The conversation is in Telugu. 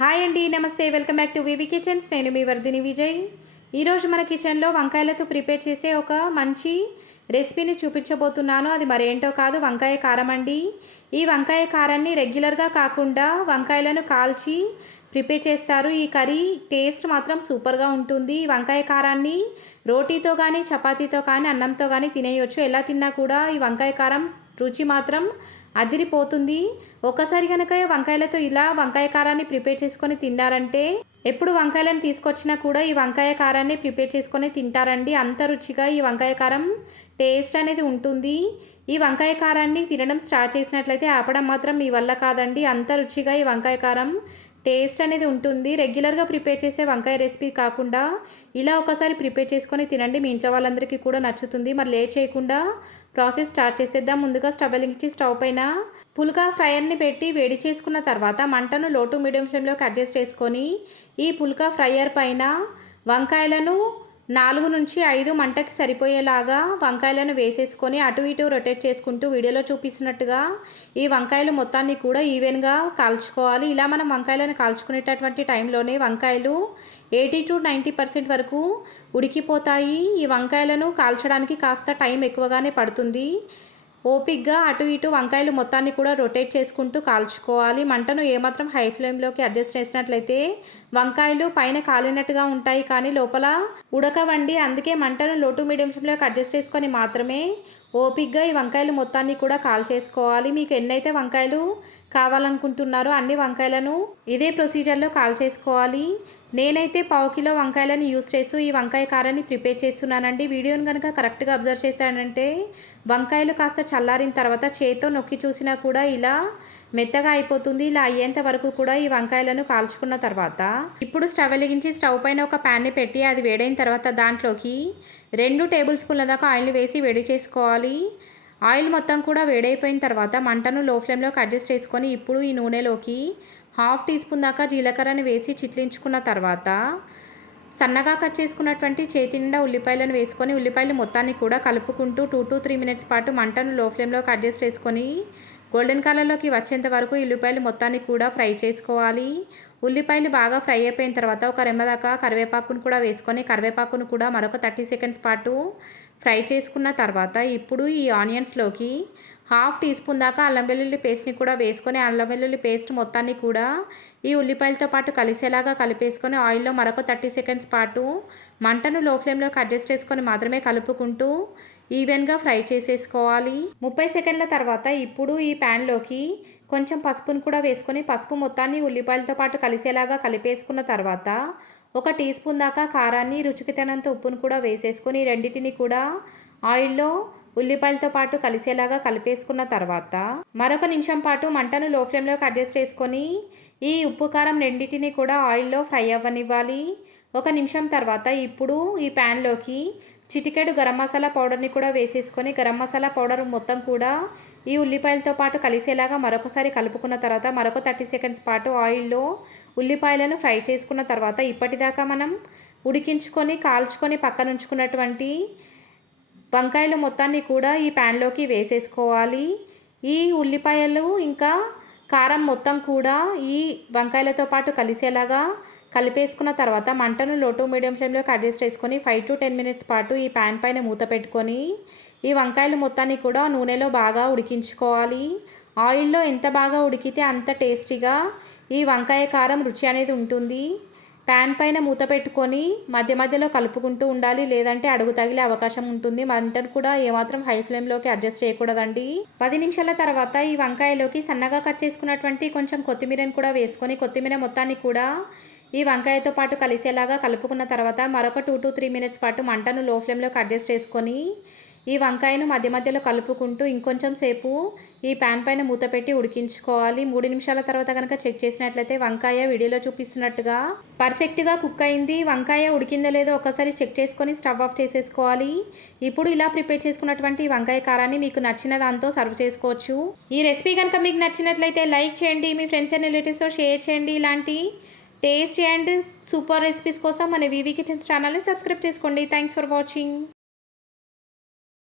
హాయ్ అండి నమస్తే welcome back to VV Kitchens నేను మీ వర్ధిని విజయ్. ఈరోజు మన కిచెన్లో వంకాయలతో ప్రిపేర్ చేసే ఒక మంచి రెసిపీని చూపించబోతున్నాను. అది మరేంటో కాదు వంకాయ కారం అండి ఈ వంకాయ కారాన్ని రెగ్యులర్గా కాకుండా వంకాయలను కాల్చి ప్రిపేర్ చేస్తారు. ఈ కర్రీ టేస్ట్ మాత్రం సూపర్గా ఉంటుంది. ఈ వంకాయ కారాన్ని రోటీతో కానీ చపాతీతో కానీ అన్నంతో కానీ తినేయొచ్చు. ఎలా తిన్నా కూడా ఈ వంకాయ కారం రుచి మాత్రం అదిరిపోతుంది. ఒక్కసారి కనుక వంకాయలతో ఇలా వంకాయ కారాన్ని ప్రిపేర్ చేసుకొని తిన్నారంటే ఎప్పుడు వంకాయలను తీసుకొచ్చినా కూడా ఈ వంకాయ కారాన్ని ప్రిపేర్ చేసుకొని తింటారండి. అంత రుచిగా ఈ వంకాయ కారం టేస్ట్ అనేది ఉంటుంది. ఈ వంకాయ కారాన్ని తినడం స్టార్ట్ చేసినట్లయితే ఆపడం మాత్రం మీ వల్ల కాదండి. అంత రుచిగా ఈ వంకాయ కారం టేస్ట్ అనేది ఉంటుంది. రెగ్యులర్గా ప్రిపేర్ చేసే వంకాయ రెసిపీ కాకుండా ఇలా ఒకసారి ప్రిపేర్ చేసుకొని తినండి. మీ ఇంట్లో వాళ్ళందరికీ కూడా నచ్చుతుంది. మరి లే చేయకుండా ప్రాసెస్ స్టార్ట్ చేసేద్దాం. ముందుగా స్టవ్ వెలిగించి స్టవ్ పైన పుల్కా ఫ్రైయర్ని పెట్టి వేడి చేసుకున్న తర్వాత మంటను లో టు మీడియం ఫ్లేమ్లోకి అడ్జస్ట్ చేసుకొని ఈ పుల్కా ఫ్రైయర్ పైన వంకాయలను నాలుగు నుంచి ఐదు మంటకి సరిపోయేలాగా వంకాయలను వేసేసుకొని అటు ఇటు రొటేట్ చేసుకుంటూ వీడియోలో చూపిస్తున్నట్టుగా ఈ వంకాయలు మొత్తాన్ని కూడా ఈవెన్గా కాల్చుకోవాలి. ఇలా మనం వంకాయలను కాల్చుకునేటటువంటి టైంలోనే వంకాయలు ఎయిటీ టు నైంటీ పర్సెంట్ వరకు ఉడికిపోతాయి. ఈ వంకాయలను కాల్చడానికి కాస్త టైం ఎక్కువగానే పడుతుంది. ఓపిక్గా అటు ఇటు వంకాయలు మొత్తాన్ని కూడా రొటేట్ చేసుకుంటూ కాల్చుకోవాలి. మంటను ఏమాత్రం హై ఫ్లేమ్లోకి అడ్జస్ట్ చేసినట్లయితే వంకాయలు పైన కాలినట్టుగా ఉంటాయి కానీ లోపల ఉడకవండి. అందుకే మంటను లోటు మీడియం ఫ్లేమ్లోకి అడ్జస్ట్ చేసుకొని మాత్రమే ఓపిక్గా ఈ వంకాయలు మొత్తాన్ని కూడా కాల్ చేసుకోవాలి. మీకు ఎన్నైతే వంకాయలు కావాలనుకుంటున్నారో అన్ని వంకాయలను ఇదే ప్రొసీజర్లో కాల్ చేసుకోవాలి. నేనైతే పావు కిలో వంకాయలను యూస్ చేస్తూ ఈ వంకాయ కారాన్ని ప్రిపేర్ చేస్తున్నానండి. వీడియోని కనుక కరెక్ట్గా అబ్జర్వ్ చేశానంటే వంకాయలు కాస్త చల్లారిన తర్వాత చేతితో నొక్కి చూసినా కూడా ఇలా మెత్తగా అయిపోతుంది. ఇలా అయ్యేంత వరకు కూడా ఈ వంకాయలను కాల్చుకున్న తర్వాత ఇప్పుడు స్టవ్ వెలిగించి స్టవ్ పైన ఒక ప్యాన్ని పెట్టి అది వేడైన తర్వాత దాంట్లోకి రెండు టేబుల్ స్పూన్ల దాకా ఆయిల్ వేసి వేడి చేసుకోవాలి. ఆయిల్ మొత్తం కూడా వేడైపోయిన తర్వాత మంటను లో ఫ్లేమ్లోకి అడ్జస్ట్ చేసుకొని ఇప్పుడు ఈ నూనెలోకి హాఫ్ టీ స్పూన్ దాకా జీలకర్రని వేసి చిట్లించుకున్న తర్వాత సన్నగా కట్ చేసుకున్నటువంటి చేతి నిండా ఉల్లిపాయలను వేసుకొని ఉల్లిపాయలు మొత్తాన్ని కూడా కలుపుకుంటూ టూ టు త్రీ మినిట్స్ పాటు మంటను లో ఫ్లేమ్లోకి అడ్జస్ట్ చేసుకొని గోల్డెన్ కలర్లోకి వచ్చేంత వరకు ఉల్లిపాయలు మొత్తాన్ని కూడా ఫ్రై చేసుకోవాలి. ఉల్లిపాయలు బాగా ఫ్రై అయిపోయిన తర్వాత ఒక రెమ్మదాకా కరివేపాకును కూడా వేసుకొని కరివేపాకును కూడా మరొక థర్టీ సెకండ్స్ పాటు ఫ్రై చేసుకున్న తర్వాత ఇప్పుడు ఈ ఆనియన్స్లోకి హాఫ్ టీ స్పూన్ దాకా అల్లం వెల్లుల్లి పేస్ట్ని కూడా వేసుకొని అల్లం వెల్లుల్లి పేస్ట్ మొత్తాన్ని కూడా ఈ ఉల్లిపాయలతో పాటు కలిసేలాగా కలిపేసుకొని ఆయిల్లో మరొక థర్టీ సెకండ్స్ పాటు మంటను లో ఫ్లేమ్లోకి అడ్జస్ట్ చేసుకొని మాత్రమే కలుపుకుంటూ ఈవెన్గా ఫ్రై చేసేసుకోవాలి. ముప్పై సెకండ్ల తర్వాత ఇప్పుడు ఈ ప్యాన్లోకి కొంచెం పసుపును కూడా వేసుకొని పసుపు మొత్తాన్ని ఉల్లిపాయలతో పాటు కలిసేలాగా కలిపేసుకున్న తర్వాత ఒక టీ స్పూన్ దాకా కారాన్ని రుచికి తగినంత ఉప్పును కూడా వేసేసుకొని రెండింటిని కూడా ఆయిల్లో ఉల్లిపాయలతో పాటు కలిసేలాగా కలిపేసుకున్న తర్వాత మరొక నిమిషం పాటు మంటను లో ఫ్లేమ్లోకి అడ్జస్ట్ చేసుకొని ఈ ఉప్పు కారం రెండింటిని కూడా ఆయిల్లో ఫ్రై అవ్వనివ్వాలి. ఒక నిమిషం తర్వాత ఇప్పుడు ఈ ప్యాన్లోకి చిటికెడు గరం మసాలా పౌడర్ని కూడా వేసేసుకొని గరం మసాలా పౌడర్ మొత్తం కూడా ఈ ఉల్లిపాయలతో పాటు కలిసేలాగా మరొకసారి కలుపుకున్న తర్వాత మరొక థర్టీ సెకండ్స్ పాటు ఆయిల్లో ఉల్లిపాయలను ఫ్రై చేసుకున్న తర్వాత ఇప్పటిదాకా మనం ఉడికించుకొని కాల్చుకొని పక్కన ఉంచుకున్నటువంటి వంకాయలు మొత్తాన్ని కూడా ఈ ప్యాన్లోకి వేసేసుకోవాలి. ఈ ఉల్లిపాయలు ఇంకా కారం మొత్తం కూడా ఈ వంకాయలతో పాటు కలిసేలాగా కలిపేసుకున్న తర్వాత మంటను లో టు మీడియం ఫ్లేమ్లోకి అడ్జస్ట్ చేసుకొని ఫైవ్ టు టెన్ మినిట్స్ పాటు ఈ ప్యాన్ పైన మూత పెట్టుకొని ఈ వంకాయలు మొత్తాన్ని కూడా నూనెలో బాగా ఉడికించుకోవాలి. ఆయిల్లో ఎంత బాగా ఉడికితే అంత టేస్టీగా ఈ వంకాయ కారం రుచి అనేది ఉంటుంది. ప్యాన్ పైన మూత పెట్టుకొని మధ్య మధ్యలో కలుపుకుంటూ ఉండాలి లేదంటే అడుగు తగిలే అవకాశం ఉంటుంది. మంటను కూడా ఏమాత్రం హై ఫ్లేమ్లోకి అడ్జస్ట్ చేయకూడదండి. పది నిమిషాల తర్వాత ఈ వంకాయలోకి సన్నగా కట్ చేసుకున్నటువంటి కొంచెం కొత్తిమీరని కూడా వేసుకొని కొత్తిమీర మొత్తాన్ని కూడా ఈ వంకాయతో పాటు కలిసేలాగా కలుపుకున్న తర్వాత మరొక టూ టు త్రీ మినిట్స్ పాటు మంటను లో ఫ్లేమ్లోకి అడ్జస్ట్ చేసుకొని ఈ వంకాయను మధ్య మధ్యలో కలుపుకుంటూ ఇంకొంచెం సేపు ఈ ప్యాన్ పైన మూత పెట్టి ఉడికించుకోవాలి. మూడు నిమిషాల తర్వాత కనుక చెక్ చేసినట్లయితే వంకాయ వీడియోలో చూపిస్తున్నట్టుగా పర్ఫెక్ట్గా కుక్ అయింది. వంకాయ ఉడికిందో లేదో ఒకసారి చెక్ చేసుకొని స్టవ్ ఆఫ్ చేసేసుకోవాలి. ఇప్పుడు ఇలా ప్రిపేర్ చేసుకున్నటువంటి వంకాయ కారాన్ని మీకు నచ్చిన దాంతో సర్వ్ చేసుకోవచ్చు. ఈ రెసిపీ కనుక మీకు నచ్చినట్లయితే లైక్ చేయండి. మీ ఫ్రెండ్స్ అండ్ రిలేటివ్స్తో షేర్ చేయండి. ఇలాంటి టేస్టీ అండ్ సూపర్ రెసిపీస్ కోసం మన వివి కిచెన్స్ ఛానల్ని సబ్స్క్రైబ్ చేసుకోండి. Thanks for watching